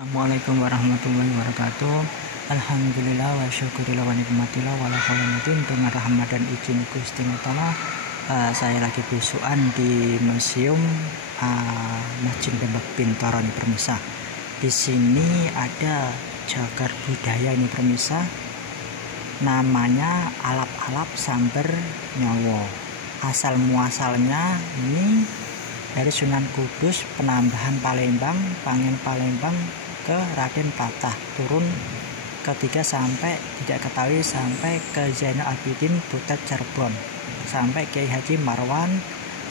Assalamualaikum warahmatullahi wabarakatuh. Alhamdulillah wa syukurillah wa nikmatillah wa la haula dengan rahmat dan izin Gusti Allah. Saya lagi besukan di Museum Masjid Demak Bintaro nih permisa. Di sini ada cagar budaya ini permisa. Namanya alap-alap samber nyawa. Asal muasalnya ini dari Sunan Kudus, penambahan Palembang, Pangen Palembang ke Raden Patah, turun ketiga sampai tidak ketahui sampai ke Zainal Abidin Butet Cirebon, sampai Kiai Haji Marwan,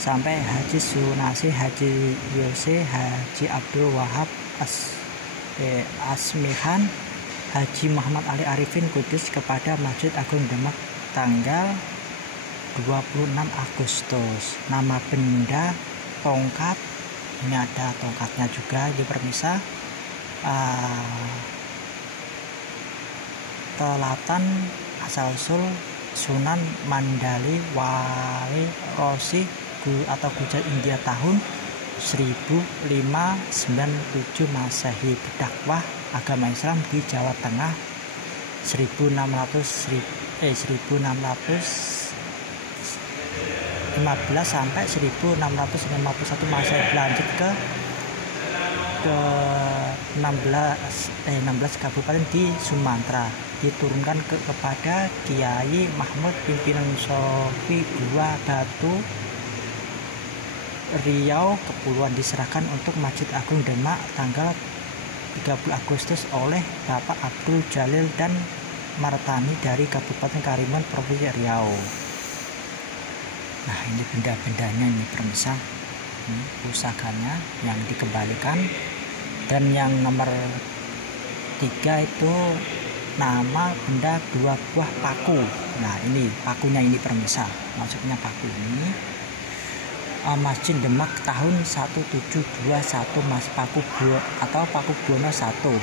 sampai Haji Sunasi, Haji Yose, Haji Abdul Wahab Asmihan, Haji Muhammad Ali Arifin Kudus kepada Masjid Agung Demak tanggal 26 Agustus. Nama benda tongkat, ini ada tongkatnya juga di permisa. Telatan asal usul Sunan Mandali Wali Rosi atau Gujarat India tahun 1597 Masehi, berdakwah agama Islam di Jawa Tengah 1615 sampai 1651 Masehi. Lanjut ke 16 kabupaten di Sumatera, diturunkan kepada Kiai Mahmud pimpinan Sofi Dua Batu Riau Kepulauan, diserahkan untuk Masjid Agung Demak tanggal 30 Agustus oleh Bapak Abdul Jalil dan Martani dari Kabupaten Karimun Provinsi Riau. Nah, ini benda-bendanya ini permisa, ini pusakanya yang dikembalikan. Dan yang nomor 3 itu nama benda 2 buah paku. Nah, ini pakunya ini permisa, maksudnya paku ini Masjid Demak tahun 1721 Mas Paku atau Paku Buwono I.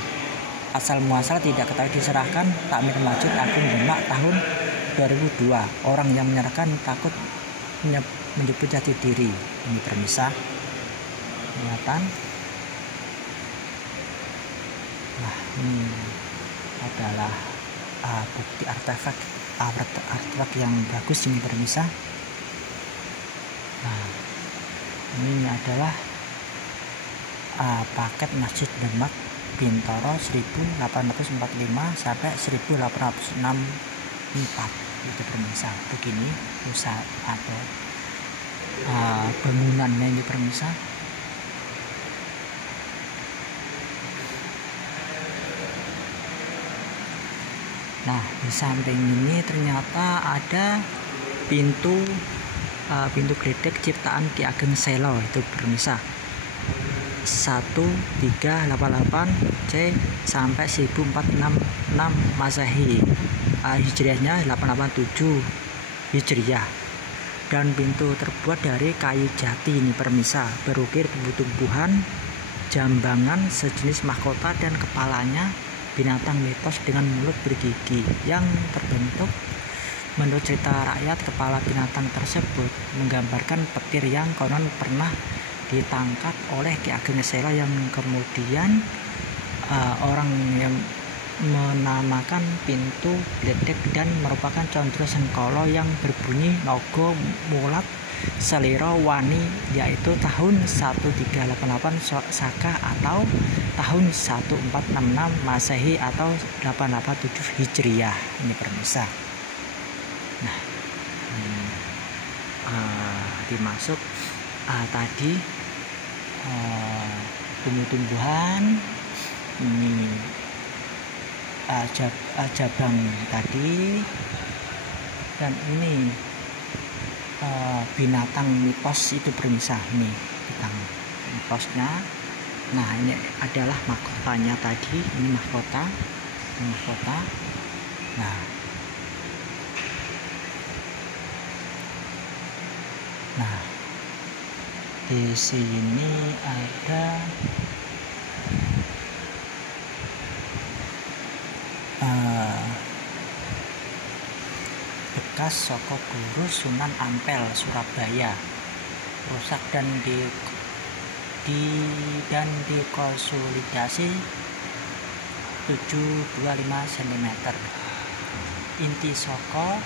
Asal muasal tidak ketahui, diserahkan Takmir Masjid Agung Demak tahun 2002. Orang yang menyerahkan takut menyebut jati diri. Ini permisa, kelihatan. Nah, ini adalah bukti artefak yang bagus ini permisa. Nah, ini adalah paket Masjid Demak Bintaro 1845 sampai 1864 itu permisa. Begini usaha atau bangunannya ini permisa. Nah, di samping ini ternyata ada pintu gledek ciptaan Ki Ageng Selo itu permisa 1388 C sampai 1466 Masehi, Hijriahnya 887 Hijriah. Dan pintu terbuat dari kayu jati ini permisa, berukir tumbuhan jambangan sejenis mahkota dan kepalanya binatang mitos dengan mulut bergigi yang terbentuk. Menurut cerita rakyat, kepala binatang tersebut menggambarkan petir yang konon pernah ditangkap oleh Ki Ageng Selo, yang kemudian orang yang menamakan pintu gledek dan merupakan condro sengkolo yang berbunyi nogo mulat seliro wani, yaitu tahun 1388 Saka atau tahun 1466 Masehi atau 887 Hijriah ini permisa. Nah, dimasuk tadi tumbuh-tumbuhan ini jabang tadi, dan ini binatang mitos itu permisa, ini binatang mitosnya. Nah, ini adalah mahkotanya tadi, ini mahkota. Nah, di sini ada bekas soko guru Sunan Ampel Surabaya, rusak dan dikonsolidasi 725 cm. Inti soko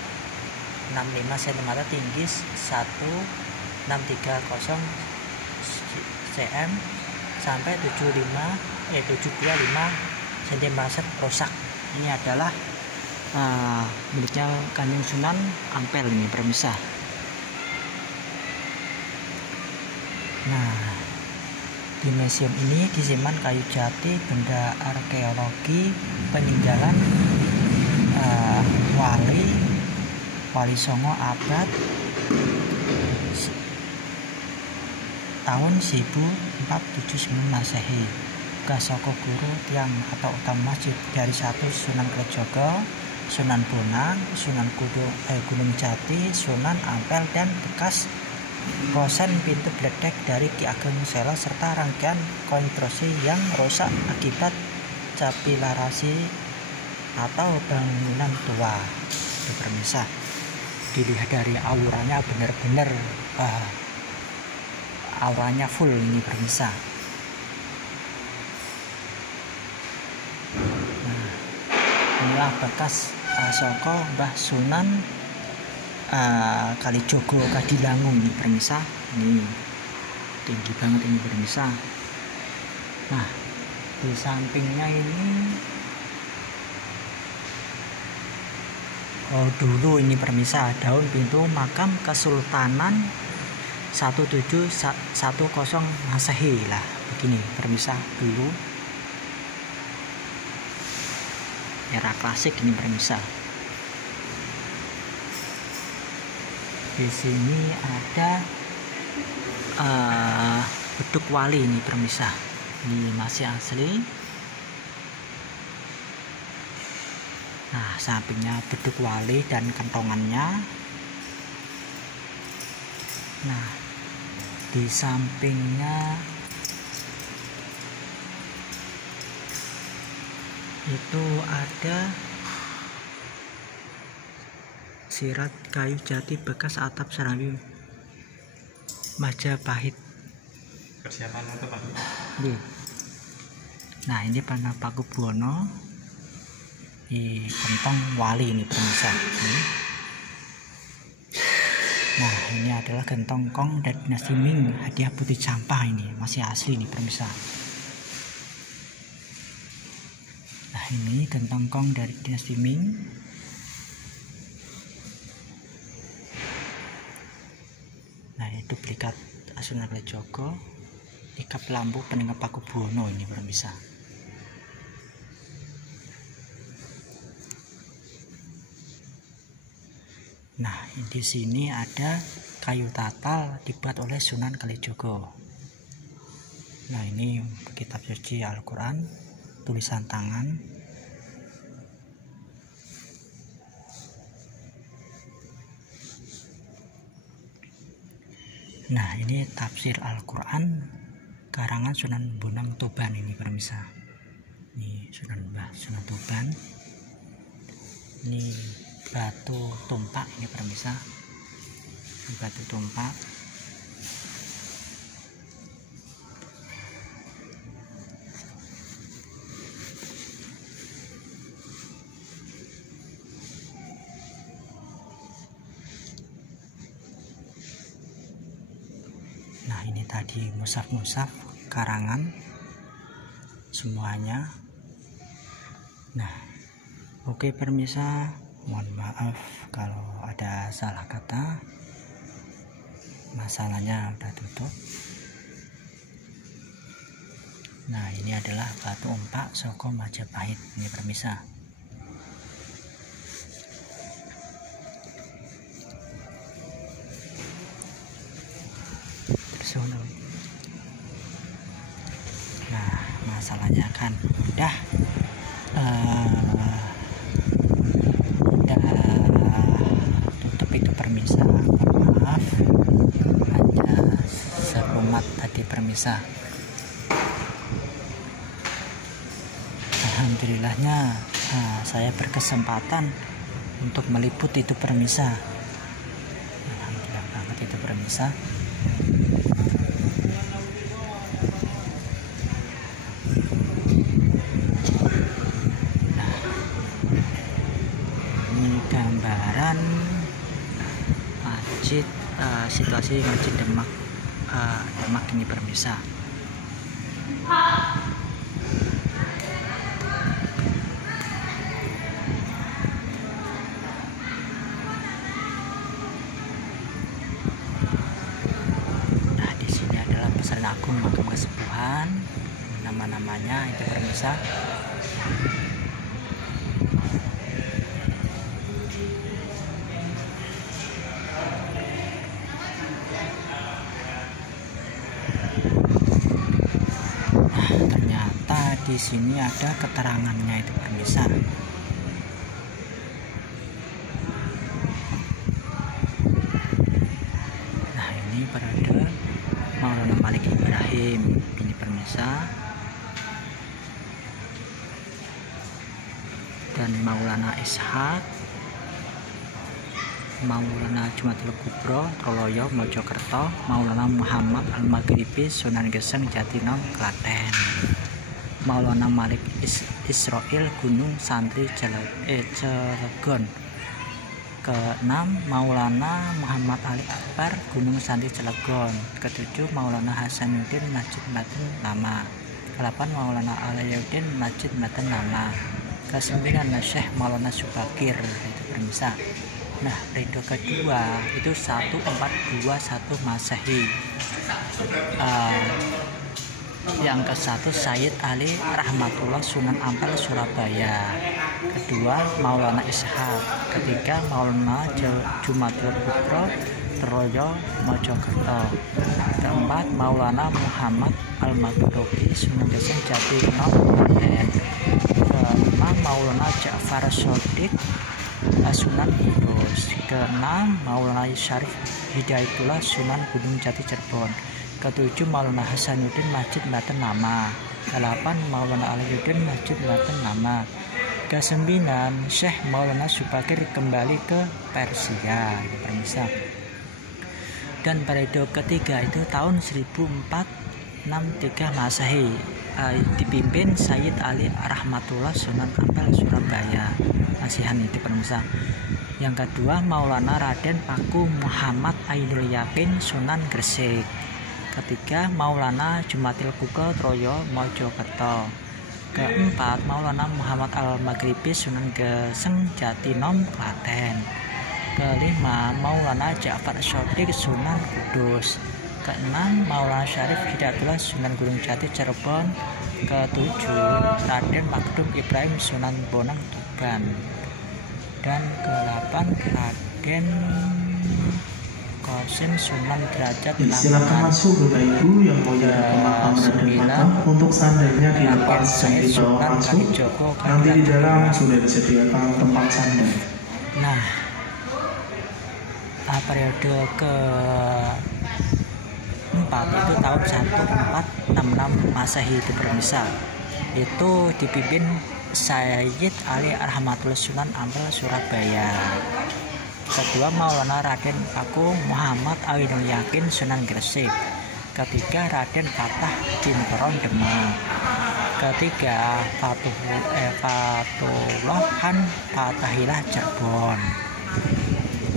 65 cm, tinggi 1630 cm sampai 725 cm rusak. Ini adalah miliknya Kanjeng Sunan Ampel ini pemirsa. Nah, di museum ini disimpan kayu jati, benda arkeologi peninggalan Wali Songo abad tahun 1479 Masehi. Saka guru tiang atau utama masjid dari satu Sunan Kalijaga, Sunan Bonang, Sunan Gunung Jati, Sunan Ampel, dan bekas kosen pintu bledek dari Ki Ageng Selo serta rangkaian konstruksi yang rusak akibat capillarasi atau bangunan tua. Itu pemirsa, dilihat dari auranya benar-benar auranya full ini pemirsa. Nah, inilah bekas saka Mbah Sunan Kalijogo Kadilangung nih pemirsa. Ini tinggi banget ini pemirsa. Nah, di sampingnya ini dulu ini pemirsa daun pintu makam Kesultanan 1710 Masehi lah, begini pemirsa, dulu era klasik ini pemirsa. Di sini ada beduk wali ini pemirsa. Ini masih asli. Nah, sampingnya beduk wali dan kentongannya. Nah, di sampingnya itu ada sirat kayu jati bekas atap serambi Majapahit. Persiapan untuk apa? Nah, ini Panah Pakubuwono di kentong wali ini pemirsa. Nah, ini adalah gentong kong dari dinasti Ming, hadiah putih campah, ini masih asli nih pemirsa. Nah, ini gentong kong dari dinasti Ming. Nah, ini duplikat Sunan Kalijaga, ikap lampu peninggal Pakubuwono ini pemirsa. Nah, di sini ada kayu tatal dibuat oleh Sunan Kalijaga. Nah, ini kitab suci Al-Quran, tulisan tangan. Nah, ini tafsir Al-Quran karangan Sunan Bonang Tuban ini pemirsa. Ini Sunan Tuban. Ini batu tumpak ini pemirsa. Ini batu tumpak. Nah, ini tadi musaf-musaf karangan semuanya. Nah, oke pemirsa, mohon maaf kalau ada salah kata. Masalahnya udah tutup. Nah, ini adalah batu umpak soko Majapahit ini pemirsa. Nah, masalahnya kan udah tutup itu pemirsa. Maaf, hanya serumat tadi pemirsa. Alhamdulillahnya saya berkesempatan untuk meliput itu pemirsa. Alhamdulillah banget itu pemirsa. kondisi situasi Masjid Demak ini pemirsa. Nah, di sini adalah Pesantren Agung Makam Kesepuhan, nama-namanya itu pemirsa. Ternyata di sini ada keterangannya itu pemirsa. Nah, ini periode Maulana Malik Ibrahim ini pemirsa, dan Maulana Ishaq, Maulana Jumatul Kubro Troloyo Mojokerto, Maulana Muhammad Al-Maghribi Sunan Geseng Jatinong Klaten, Maulana Malik Israel Gunung Santri Cilegon. Ke-6 Maulana Muhammad Ali Akbar Gunung Santri Cilegon. Ke-7 Maulana Hasanuddin Masjid Maten Lama. Ke-8 Maulana Alayuddin Masjid Maten Lama. Ke-9 Syekh Maulana Subakir itu pemirsa. Nah, periode kedua itu 1421 Masehi. Yang ke-1 Sayyid Ali Rahmatullah Sunan Ampel Surabaya. Kedua Maulana Ishaq. Ketiga Maulana Jumatul Kubro Troyo Mojokerto. Keempat Maulana Muhammad Al-Maghribi Sunan Geseng Jatinong Klaten. Kelima Maulana Ja'far Shodiq Sunan Kudus. Keenam Maulana Syarif Hidayatullah Sunan Gunung Jati Cirebon. Ke-7 Maulana Hasanuddin Masjid Maten Lama. Ke-8 Maulana Alayuddin Masjid Maten Lama. Ke-9 Syekh Maulana Subakir kembali ke Persia pemirsa. Dan periode ketiga itu tahun 1463 Masehi, dipimpin Sayyid Ali Rahmatullah Sunan Ampel Surabaya. Masihan itu pemirsa. Yang kedua Maulana Raden Paku Muhammad Ainul Yakin Sunan Gresik. Ketiga Maulana Jumatil Kubro Troyo Mojokerto. Keempat Maulana Muhammad Al-Maghribi Sunan Geseng Jatinong Klaten. Kelima Maulana Ja'far Shodiq Sunan Kudus. Keenam Maulana Syarif Hidayatullah Sunan Gunung Jati Cirebon. Ketujuh Raden Makdum Ibrahim Sunan Bonang Tuban. Dan ke-8 Raden Qasim Sunan Derajat silakan masuk Bapak Ibu yang mau jalan ke makam Raden Paku. Untuk seandainya di depan sedang dibawa masuk, nanti di dalam sudah disediakan tempat sandal. Nah, periode ke-4 itu tahun 1466 Masehi itu pemirsa. Itu dipimpin Sayyid Ali Rahmatullah Sunan Ampel Surabaya. Kedua Maulana Raden Paku Muhammad Ainul Yakin Sunan Gresik. Ketiga Raden Fatah Tintoron Demak. Ketiga Fatullah Fatahillah Cirebon.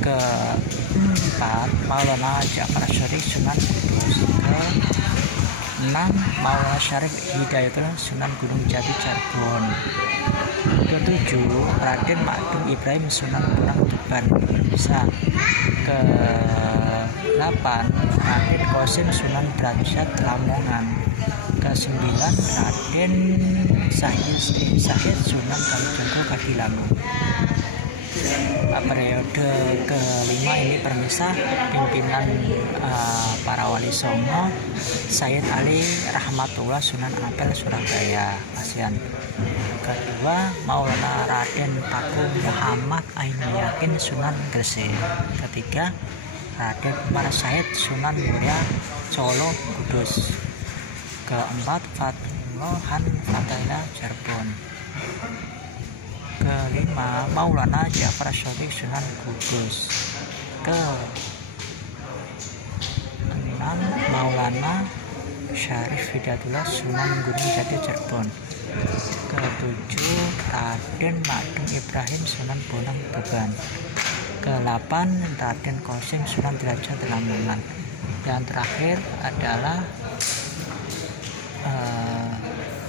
Keempat Maulana Ja'far Shodiq Sunan Kudus. Ke-6 Maulana Syarif Hidayatullah Sunan Gunung Jati Cirebon. Ke-7 Raden Makdum Ibrahim Sunan Bonang Tuban bisa. Ke-8 Raden Qasim Sunan Derajat Lamongan. Ke-9 Raden Syahid Sunan Kalijogo Kadilangu. Periode ke-5 ini pemirsa pimpinan para wali songo Sayyid Ali Rahmatullah Sunan Ampel Surabaya ASEAN. Kedua Maulana Raden Paku Muhammad Ainul Yakin Sunan Gresik. Ketiga Raden Umar Said Sunan Muria Solo Kudus. Keempat Fatullah Fatahillah Cirebon. Kelima Maulana Ja'far Shodiq Sunan Kudus. Ke-6 Maulana Syarif Hidayatullah Sunan Gunung Jati Cirebon. Ke-7 Raden Makdum Ibrahim Sunan Bonang Tuban. ke-8 Raden Kosim Sunan Derajat Lamongan. Yang terakhir adalah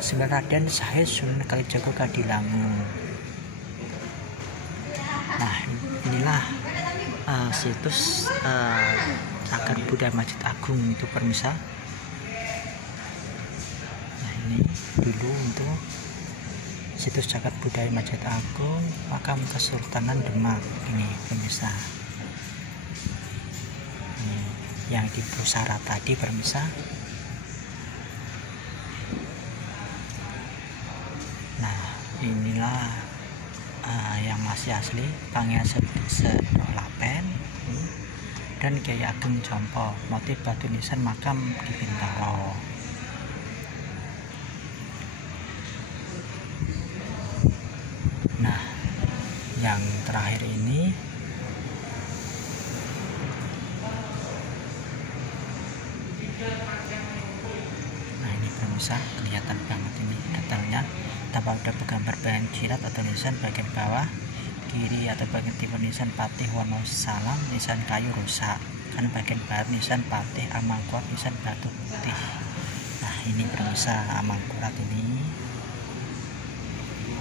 9 Raden Syahid Sunan Kalijaga Kadilangu. Nah, inilah situs Cagar Budaya Masjid Agung itu pemirsa. Nah, ini dulu untuk situs Cagar Budaya Masjid Agung Makam Kesultanan Demak ini pemirsa. Ini yang di pusara tadi pemirsa. Nah, inilah yang masih asli Pangeran Selapen dan Kyai Ageng Jompo, motif batu nisan makam di Bintaro. Nah, yang terakhir ini pemirsa, kelihatan banget ini detailnya. Tampak ada gambar bayan jirat atau nisan bagian bawah kiri atau bagian timur nisan Patih Wonosalam, nisan kayu rusak, kan bagian barat nisan Patih Amangkurat, nisan batu putih. Nah, ini pemirsa Amangkurat ini,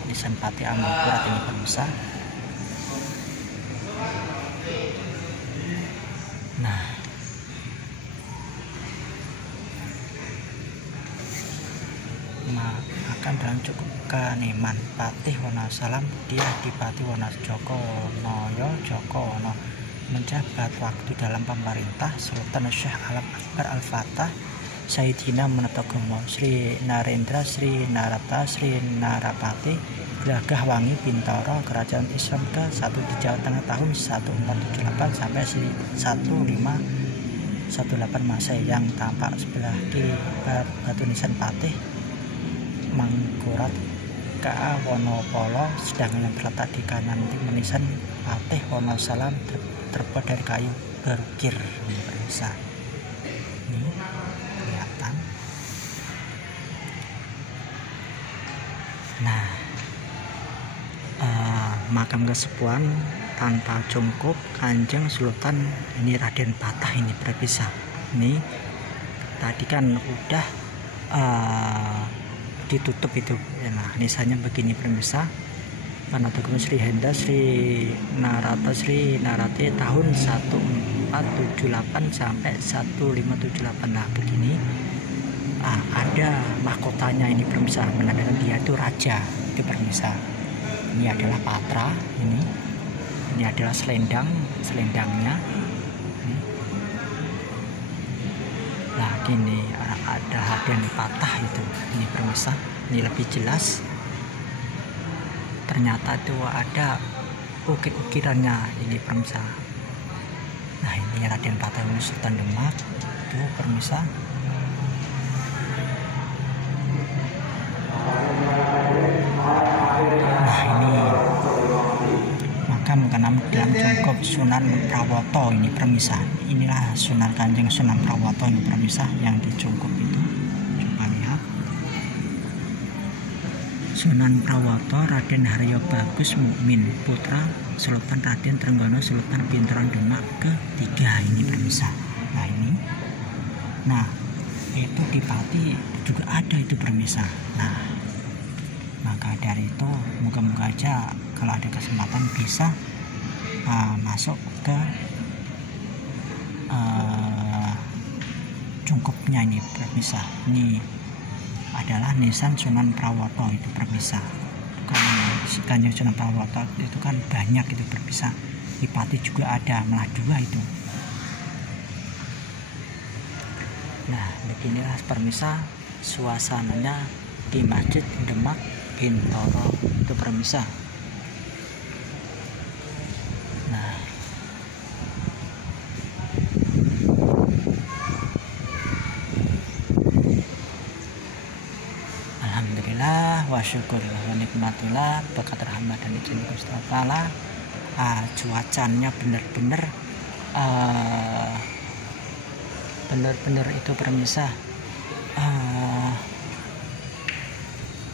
nisan Patih Amangkurat ini pemirsa. Nah, akan dalam cukup Kaneman Patih Wonosalam dia Adipati Wonojogo Noyo Joko Ono menjabat waktu dalam pemerintah Sultan Syekh Alam Akbar Al-Fatah Sayyidina Menatogomo Sri Narendra Sri Narata Sri Narapati Gelagah Wangi Bintaro Kerajaan Islam ke-1 di Jawa Tengah tahun 1478 sampai 1518 Masehi. Yang tampak sebelah kiri batu nisan Patih Mangkurat K.A. Wonopolo, sedangkan yang terletak di kanan nisan Patih Wonosalam terbuat dari kayu berukir. Ini pemirsa, ini kelihatan. Nah, makam kesepuhan tanpa cungkup Kanjeng Sultan ini Raden Patah ini pemirsa. Ini tadi kan udah ditutup itu. Nah, nisannya begini pemirsa. Panatogomo Sri Hendra Sri Narata Sri Narate tahun 1478 sampai 1578. Nah, begini. Ada mahkotanya ini pemirsa, menandakan dia itu raja itu pemirsa. Ini adalah patra ini adalah selendangnya. Nah, gini ada Raden Patah itu ini pemirsa, ini lebih jelas. Ternyata itu ada ukir-ukirannya ini pemirsa. Nah, ini Raden Patah Sultan Demak itu pemirsa. Nah, ini makam dalam cungkup Sunan Prawoto ini pemirsa. Inilah Sunan Kanjeng Sunan Prawoto ini pemirsa yang dicungkup itu. Coba lihat. Sunan Prawoto Raden Haryo Bagus Mukmin putra Sultan Raden Trenggono Sultan Bintaran Demak ke-3 ini pemirsa. Nah, ini. Nah, itu di Pati juga ada itu pemirsa. Nah, maka dari itu moga-moga aja kalau ada kesempatan bisa masuk ke cungkupnya ini pemirsa. Ini adalah nisan Sunan Prawoto itu pemirsa. Kanjeng Sunan Prawoto itu kan banyak itu pemirsa. Di Pati juga ada, malah 2 itu. Nah, beginilah pemirsa suasananya di Masjid Demak Bintaro itu pemirsa. Nah, alhamdulillah wa syukurillah wa nikmatillah berkat rahmat dan izin Gusti Allah. Cuacanya bener-bener itu pemirsa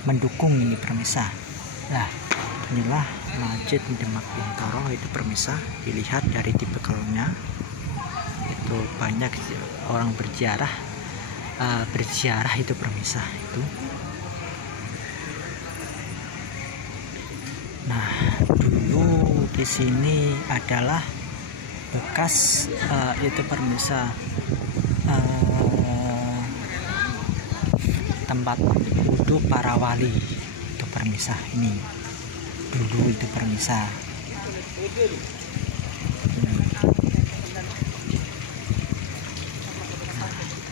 mendukung ini pemirsa. Nah, inilah Masjid Demak Bintaro itu permisa. Dilihat dari tipikalnya itu banyak orang berziarah itu permisa itu. Nah, dulu di sini adalah bekas itu permisa tempat wudhu para wali itu permisa. Ini dulu itu permisa.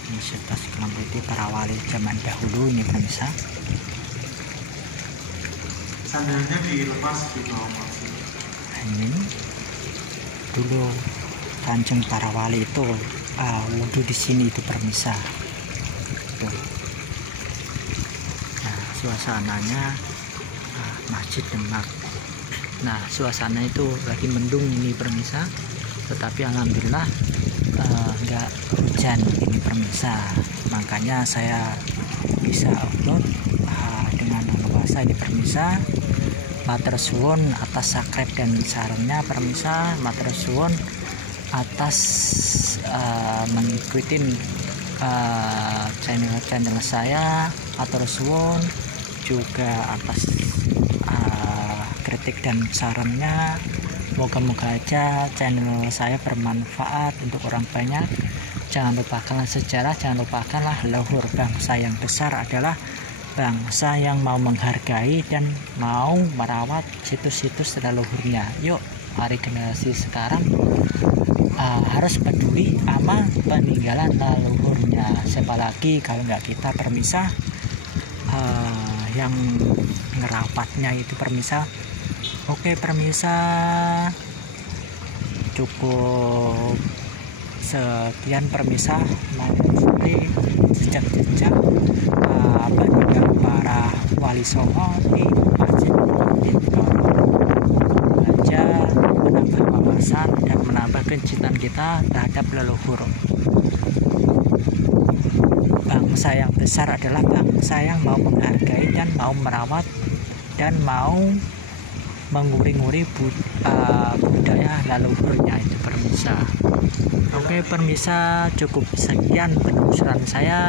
Ini setas kelompok itu para wali zaman dahulu ini permisa. Sandalnya dilepas di bawah masjid. Ini dulu kanjeng para wali itu wudhu di sini itu permisa. Tuh. Nah, suasananya Masjid Demak. Nah, suasana itu lagi mendung ini permisa, tetapi alhamdulillah nggak hujan ini permisa. Makanya saya bisa upload dengan leluasa ini permisa. Matur suwun atas subscribe dan sarannya permisa. Matur suwun atas mengikuti channel saya. Matur suwun juga atas kritik dan sarannya. Moga-moga aja channel saya bermanfaat untuk orang banyak. Jangan lupakanlah sejarah, jangan lupakanlah leluhur bangsa yang besar adalah bangsa yang mau menghargai dan mau merawat situs-situs leluhurnya. Yuk, mari generasi sekarang harus peduli sama peninggalan leluhurnya. Siapa lagi kalau nggak kita permisa yang ngerawatnya itu permisa. Oke permisa, cukup sekian permisa mengenai jejak-jejak peninggalan para wali songo di Masjid Bintaro. Aja menambah wawasan dan menambah kecintaan kita terhadap leluhur. Bangsa yang besar adalah bangsa yang mau menghargai dan mau merawat dan mau menguri-nguri budaya leluhurnya itu permisa. Oke permisa, cukup sekian penelusuran saya.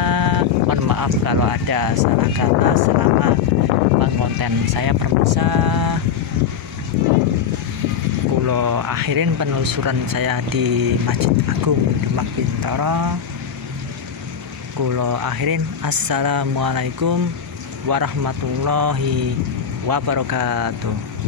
Mohon maaf kalau ada salah kata selama konten saya permisa. Kulo akhirin penelusuran saya di Masjid Agung Demak Bintaro. Kulo akhirin, assalamualaikum warahmatullahi wabarakatuh.